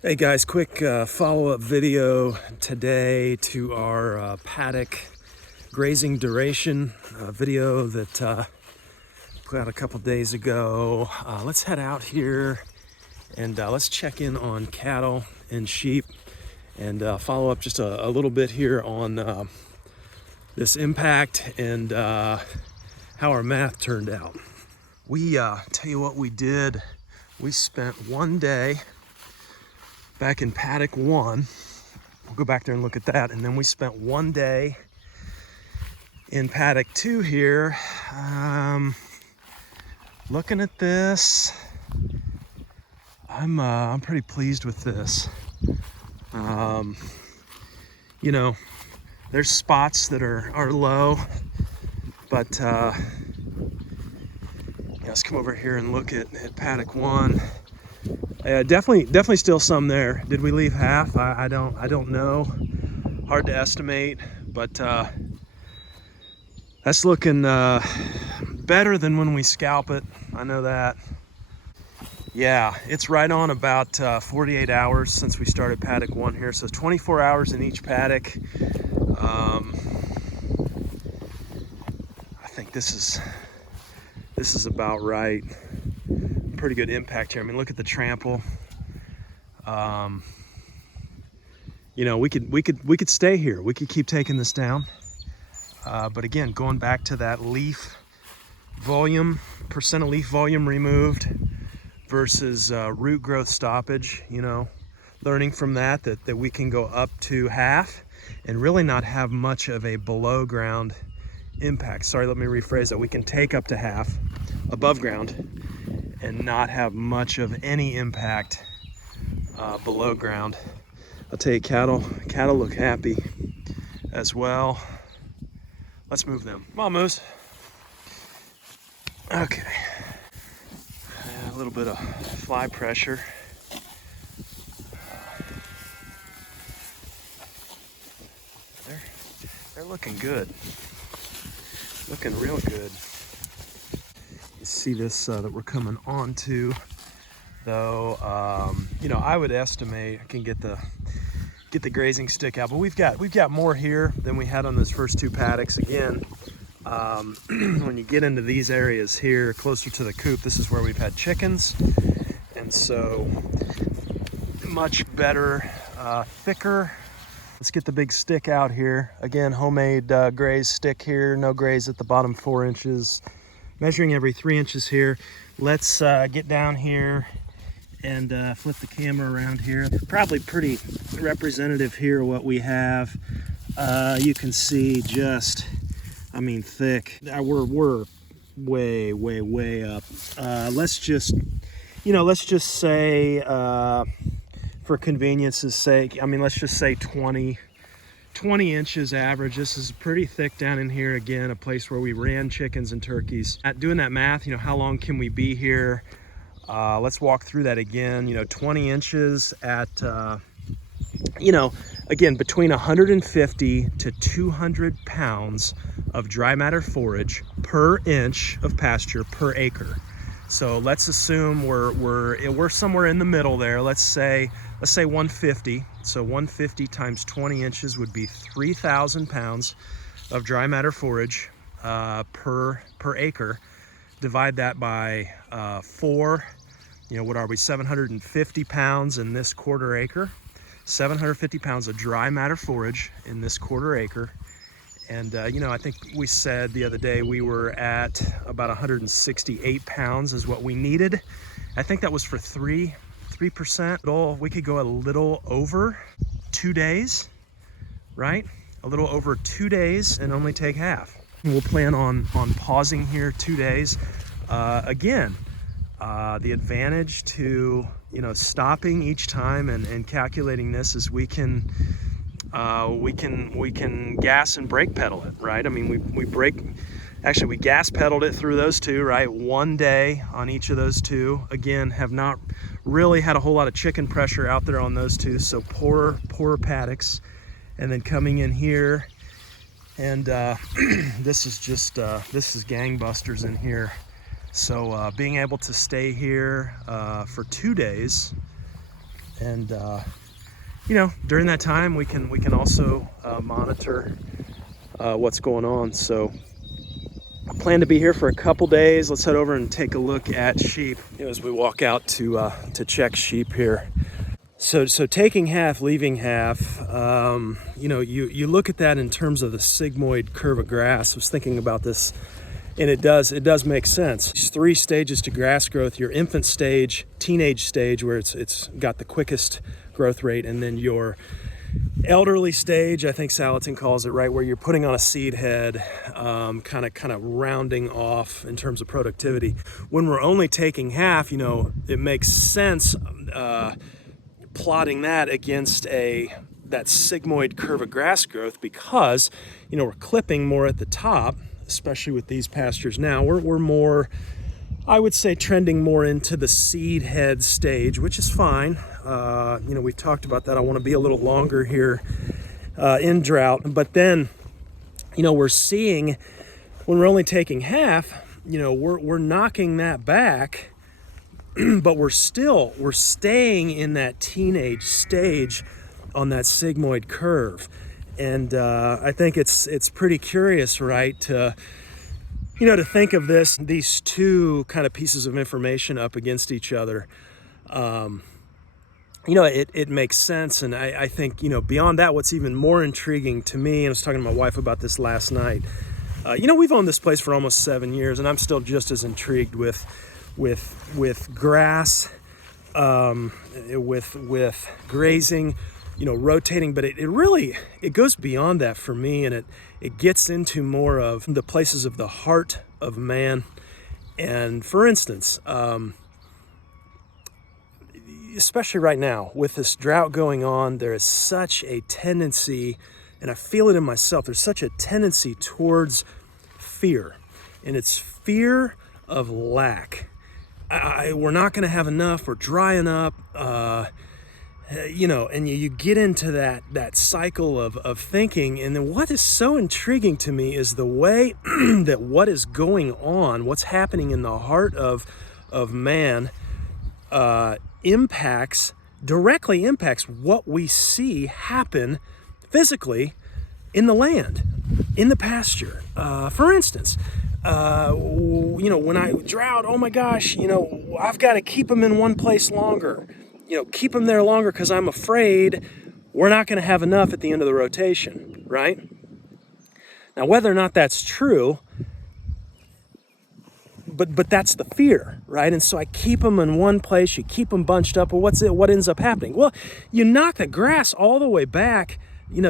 Hey guys, quick follow-up video today to our paddock grazing duration video that put out a couple days ago. Let's head out here and let's check in on cattle and sheep and follow up just a little bit here on this impact and how our math turned out. We tell you what we did. We spent one day back in paddock 1. We'll go back there and look at that. And then we spent one day in paddock 2 here. Looking at this, I'm pretty pleased with this. You know, there's spots that are low, but let's come over here and look at paddock 1. Definitely still some there. Did we leave half? I don't know. Hard to estimate, but that's looking better than when we scalp it. I know that. Yeah, it's right on about 48 hours since we started paddock 1 here, so 24 hours in each paddock. I think this is about right. Pretty good impact here. I mean, look at the trample. You know, we could stay here. We could keep taking this down. But again, going back to that leaf volume, percent of leaf volume removed versus root growth stoppage, you know, learning from that we can go up to half and really not have much of a below ground impact. Sorry, let me rephrase that. We can take up to half above ground and not have much of any impact below ground. I'll tell you, cattle look happy as well. Let's move them. Come on, Moose. Okay. A little bit of fly pressure. They're looking good. Looking real good. You see this that we're coming onto, though. You know, I would estimate I can get the grazing stick out, but we've got more here than we had on those first 2 paddocks. Again, when you get into these areas here closer to the coop, this is where we've had chickens, and so much better, thicker. Let's get the big stick out here. Again, homemade graze stick here, no graze at the bottom 4 inches, measuring every 3 inches here. Let's get down here and flip the camera around here. Probably pretty representative here what we have. You can see just, I mean, thick. We're way up. Let's just say, for convenience's sake, I mean, let's just say 20 inches average. This is pretty thick down in here. Again, a place where we ran chickens and turkeys. At doing that math, you know, how long can we be here? Let's walk through that again. You know, 20 inches at, you know, again, between 150 to 200 pounds of dry matter forage per inch of pasture per acre. So let's assume we're somewhere in the middle there. Let's say 150. So 150 times 20 inches would be 3,000 pounds of dry matter forage per acre. Divide that by 4. You know, what are we, 750 pounds in this quarter acre, 750 pounds of dry matter forage in this quarter acre. And, you know, I think we said the other day we were at about 168 pounds is what we needed. I think that was for 3%. We could go a little over 2 days, right? A little over 2 days and only take half. We'll plan on pausing here 2 days. Again, the advantage to, you know, stopping each time and calculating this is we can gas and brake pedal it, right? I mean, we gas pedaled it through those 2, right? 1 day on each of those 2. Again, have not really had a whole lot of chicken pressure out there on those 2, so poor paddocks. And then coming in here, and this is gangbusters in here. So being able to stay here for 2 days And during that time we can also monitor what's going on. So I plan to be here for a couple days. Let's head over and take a look at sheep as we walk out to check sheep here. So taking half, leaving half, you look at that in terms of the sigmoid curve of grass. I was thinking about this, and it does make sense. There's 3 stages to grass growth: your infant stage, teenage stage, where it's got the quickest growth rate, and then your elderly stage, I think Salatin calls it, right, where you're putting on a seed head, kind of rounding off in terms of productivity. When we're only taking half, it makes sense plotting that against that sigmoid curve of grass growth, because we're clipping more at the top, especially with these pastures now. We're more, I would say, trending more into the seed head stage, which is fine. We've talked about that. I want to be a little longer here in drought, but then we're seeing, when we're only taking half, we're knocking that back, but we're staying in that teenage stage on that sigmoid curve. And I think it's pretty curious, right, to think of these two kind of pieces of information up against each other. It makes sense. And I think, beyond that, what's even more intriguing to me, and I was talking to my wife about this last night, we've owned this place for almost 7 years, and I'm still just as intrigued with grass, with grazing, rotating, but it goes beyond that for me, and it gets into more of the places of the heart of man. And for instance, especially right now with this drought going on, there is such a tendency, and I feel it in myself, there's such a tendency towards fear, and it's fear of lack. We're not going to have enough, we're drying up, and you get into that cycle of thinking. And then what is so intriguing to me is the way that what is going on, what's happening in the heart of man, directly impacts what we see happen physically in the land, in the pasture. For instance, when I drought, oh my gosh, I've got to keep them in one place longer, keep them there longer, because I'm afraid we're not going to have enough at the end of the rotation, right? Now, whether or not that's true, but that's the fear, right? And so I keep them in one place, you keep them bunched up, well, what ends up happening? Well, you knock the grass all the way back,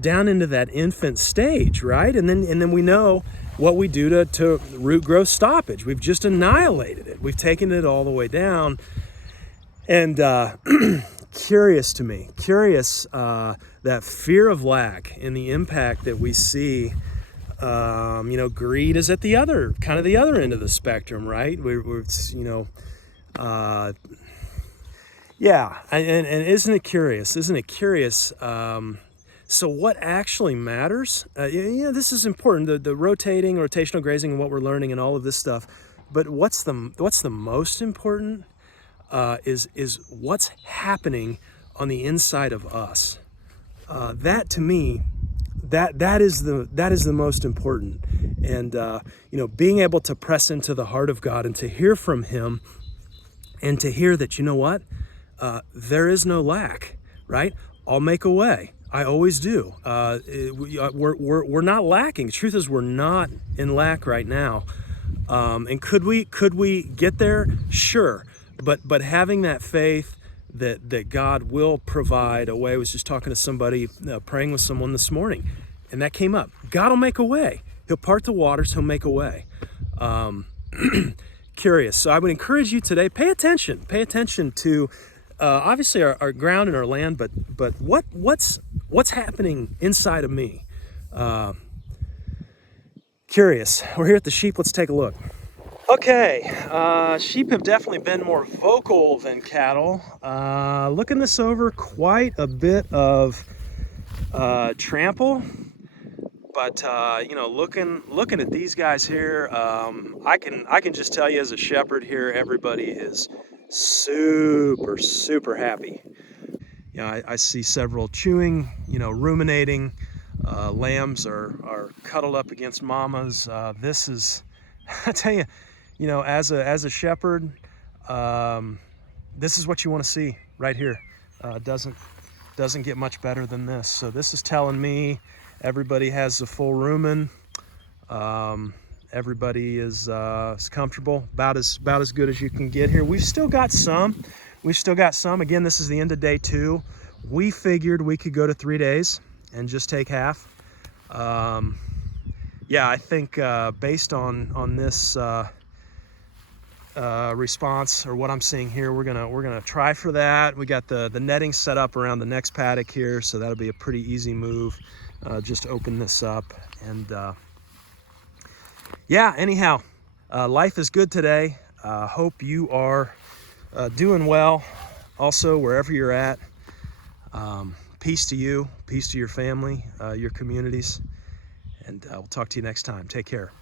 down into that infant stage, right? And then we know what we do to root growth stoppage. We've just annihilated it. We've taken it all the way down. And curious that fear of lack and the impact that we see. Greed is at the other end of the spectrum, right? And isn't it curious? So what actually matters? This is important, the rotational grazing and what we're learning and all of this stuff. But what's the most important is what's happening on the inside of us. That to me, that is the most important. And being able to press into the heart of God and to hear from Him, and to hear that, there is no lack, right? I'll make a way. I always do. We're not lacking. The truth is, we're not in lack right now. And could we get there? Sure. But having that faith that God will provide a way. I was just talking to somebody, praying with someone this morning, and that came up. God will make a way. He'll part the waters. He'll make a way. Curious. So I would encourage you today, pay attention to obviously our ground and our land, but what's happening inside of me. Curious. We're here at the sheep. Let's take a look. Okay, sheep have definitely been more vocal than cattle. Looking this over, quite a bit of trample, but looking at these guys here, I can just tell you as a shepherd here, everybody is super happy. you know, I see several chewing, you know, ruminating. Lambs are cuddled up against mamas. This is, I tell you, you know, as a shepherd, this is what you want to see right here. Doesn't get much better than this. So this is telling me everybody has the full rumen. Everybody is comfortable, about as good as you can get here. We've still got some. Again, this is the end of day 2. We figured we could go to 3 days and just take half. Yeah, I think based on this response, or what I'm seeing here, we're gonna try for that. We got the netting set up around the next paddock here, so that'll be a pretty easy move. Just open this up, and yeah, anyhow, life is good today. Hope you are doing well also, wherever you're at. Peace to you, peace to your family, your communities, and we'll talk to you next time. Take care.